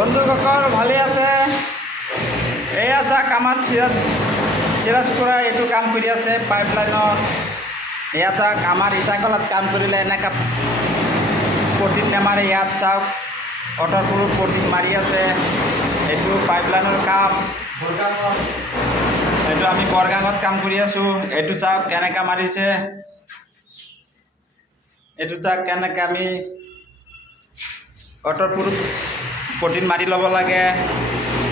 বন্ধুসকল ভালে আছে? এয়া যাক আমাৰ চিৰাজপুৰা এইটো কাম কৰি আছে পাইপলাইনৰ। এয়া যাক আমাৰ ইটাকলত কাম কৰিলে এনেকুৱা পটিন নেমাৰে। ইয়াত চাওক অটৰপুৰত পটিন মাৰি আছে। এইটো পাইপলাইনৰ কাম। এইটো আমি বৰগাঙত কাম কৰি আছোঁ। এইটো চাওক কেনেকৈ মাৰিছে। এইটো চাওক কেনেকৈ আমি অটৰপুৰত পটিন মাৰি ল'ব লাগে।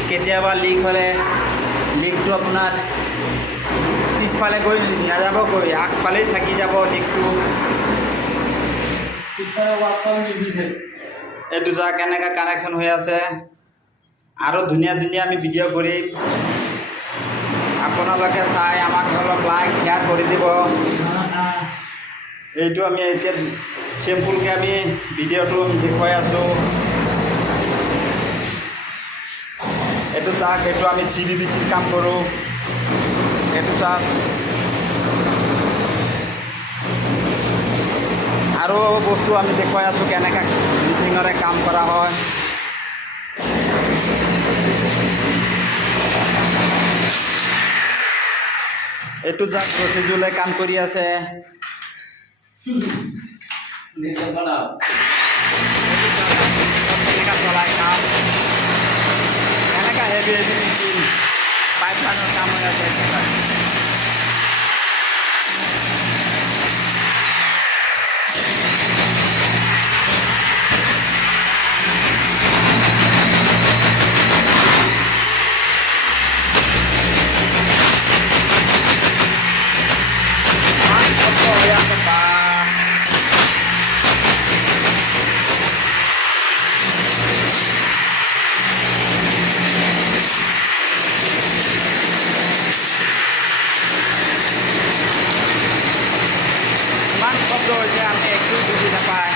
কেতিয়াবা লিক হ'লে লিকটো আপোনাৰ পিছফালে গৈ নাযাবগৈ, আগফালেই থাকি যাব লিকটো। এইটো যা কেনেকৈ কানেকশ্যন হৈ আছে। আৰু ধুনীয়া ধুনীয়া আমি ভিডিঅ' কৰিম, আপোনালোকে চাই আমাক অলপ লাইক শ্বেয়াৰ কৰি দিব। এইটো আমি এতিয়া চিম্পুলকৈ আমি ভিডিঅ'টো দেখুৱাই আছোঁ। এইটো চাওক, এইটো আমি CBBCৰ কাম কৰোঁ। এইটো চাওক আৰু বস্তু আমি দেখুৱাই আছোঁ কেনেকৈ মিচিঙৰে কাম কৰা হয়। এইটো যাক ৰচিজুলে কাম কৰি আছে। কেনেকৈ চলাই কাম, এনেকা হেভি হেভি মেচিন পাইপলাইনৰ কাম হৈ আছে। ইমান শব্দ হৈছে আমি একটু বুজি নাপায়।